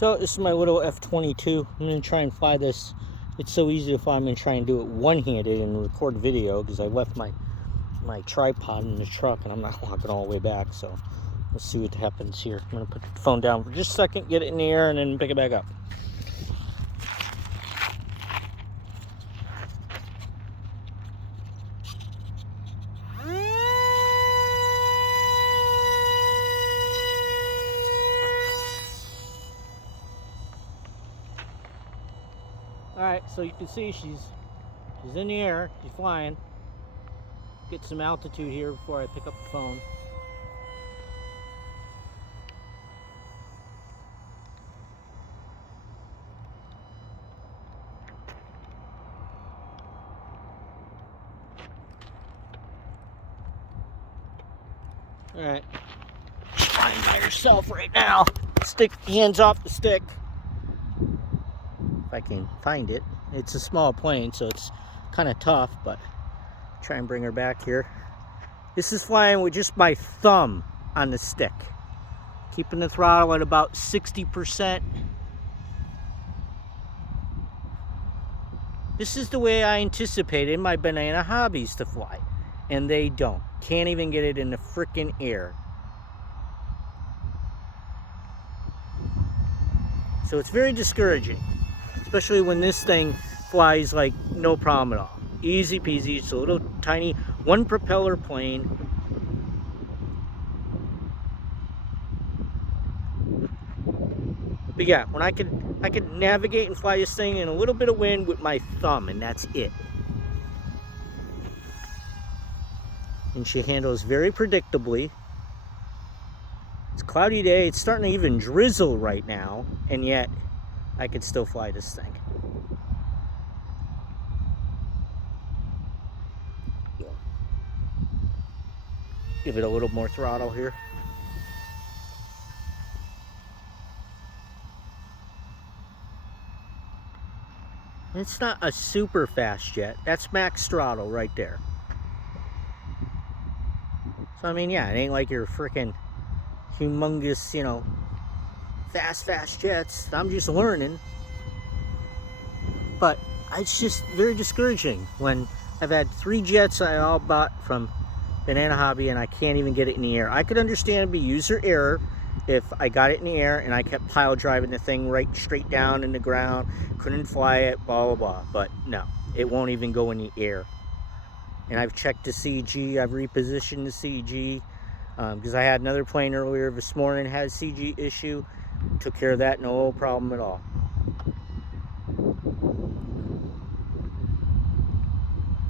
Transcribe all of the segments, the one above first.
So this is my little F22. I'm going to try and fly this. It's so easy to fly. I'm going to try and do it one-handed and record video because I left my tripod in the truck and I'm not walking all the way back. So let's see what happens here. I'm going to put the phone down for just a second, get it in the air, and then pick it back up. Alright, so you can see she's in the air, she's flying. Get some altitude here before I pick up the phone. Alright, flying by yourself right now. Stick, hands off the stick. If I can find it. It's a small plane, so it's kind of tough, but try and bring her back here. This is flying with just my thumb on the stick. Keeping the throttle at about 60%. This is the way I anticipated my banana hobbies to fly. And they don't. Can't even get it in the frickin' air. So it's very discouraging. Especially when this thing flies like no problem at all. Easy peasy. It's a little tiny one propeller plane. But yeah, when I could navigate and fly this thing in a little bit of wind with my thumb, and that's it. And she handles very predictably. It's a cloudy day. It's starting to even drizzle right now, and yet I could still fly this thing. Give it a little more throttle here. It's not a super fast jet. That's max throttle right there. So I mean, yeah, it ain't like you're freaking humongous, you know, fast jets. I'm just learning. But it's just very discouraging when I've had 3 jets I all bought from Banana Hobby and I can't even get it in the air. I could understand it'd be user error if I got it in the air and I kept pile driving the thing right straight down in the ground, couldn't fly it, blah blah blah. But no, it won't even go in the air. And I've checked the CG, I've repositioned the CG because I had another plane earlier this morning had a CG issue. Took care of that, no problem at all.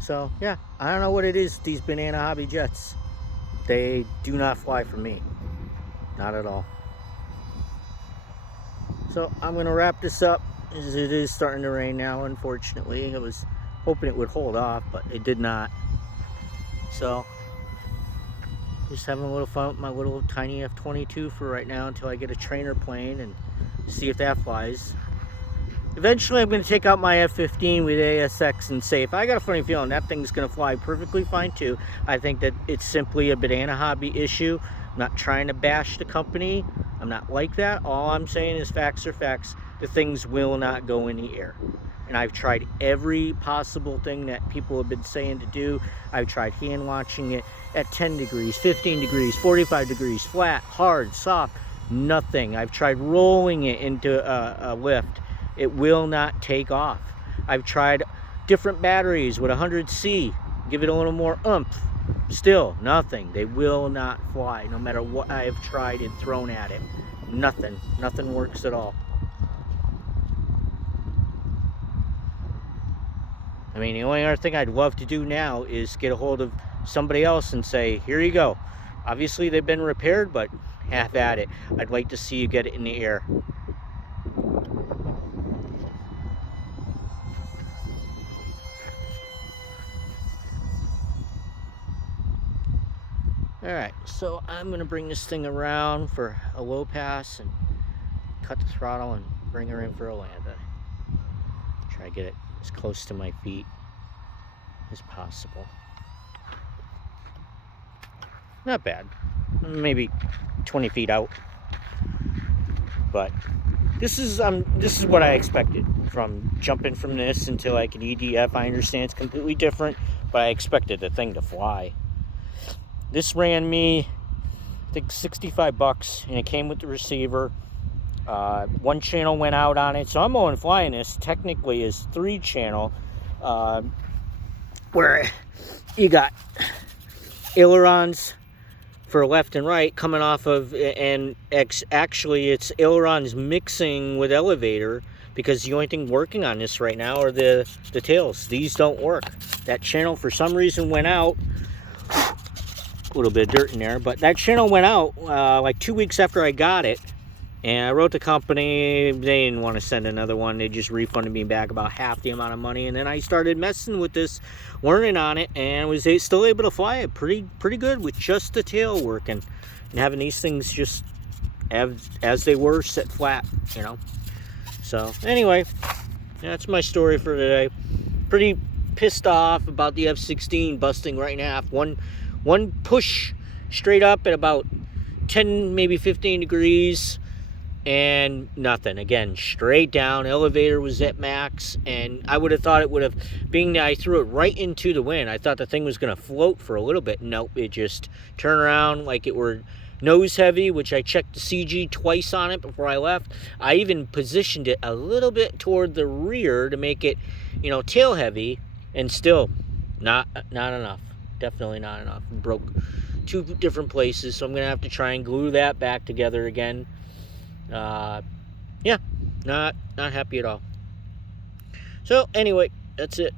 So yeah, I don't know what it is, these Banana Hobby jets. They do not fly for me. Not at all. So I'm gonna wrap this up as it is starting to rain now, unfortunately. I was hoping it would hold off, but it did not. So just having a little fun with my little tiny F22 for right now until I get a trainer plane and see if that flies. Eventually I'm going to take out my F15 with ASX and say, if I got a funny feeling that thing's going to fly perfectly fine too. I think that it's simply a Banana Hobby issue. I'm not trying to bash the company. I'm not like that. All I'm saying is facts are facts. The things will not go in the air. And I've tried every possible thing that people have been saying to do. I've tried hand launching it at 10 degrees, 15 degrees, 45 degrees, flat, hard, soft, nothing. I've tried rolling it into a lift. It will not take off. I've tried different batteries with 100C, give it a little more oomph. Still, nothing. They will not fly, no matter what I've tried and thrown at it. Nothing works at all. I mean, the only other thing I'd love to do now is get a hold of somebody else and say, here you go. Obviously, they've been repaired, but have at it. I'd like to see you get it in the air. Alright, so I'm going to bring this thing around for a low pass and cut the throttle and bring her in for a land. Try to get it as close to my feet as possible. Not bad. Maybe 20 feet out. But this is what I expected from jumping from this into like an EDF. I understand it's completely different, but I expected the thing to fly. This ran me, I think, $65, and it came with the receiver. One channel went out on it, so I'm only flying this technically is 3-channel, where you got ailerons for left and right coming off of, and actually it's ailerons mixing with elevator, because the only thing working on this right now are the tails. These don't work. That channel for some reason went out. A little bit of dirt in there, but that channel went out like 2 weeks after I got it, and I wrote the company. They didn't want to send another one. They just refunded me back about half the amount of money, and then I started messing with this, learning on it, and was still able to fly it pretty good with just the tail working and having these things just as they were, set flat, you know. So anyway, that's my story for today. Pretty pissed off about the F-16 busting right in half. One push straight up at about 10, maybe 15 degrees, and nothing. Again, straight down. Elevator was at max, and I would have thought it would have, being that I threw it right into the wind, I thought the thing was going to float for a little bit. Nope, it just turned around like it were nose heavy, which I checked the CG twice on it before I left. I even positioned it a little bit toward the rear to make it, you know, tail heavy, and still not enough. Definitely not enough. Broke 2 different places, so I'm gonna have to try and glue that back together again. Yeah, not happy at all. So anyway, that's it.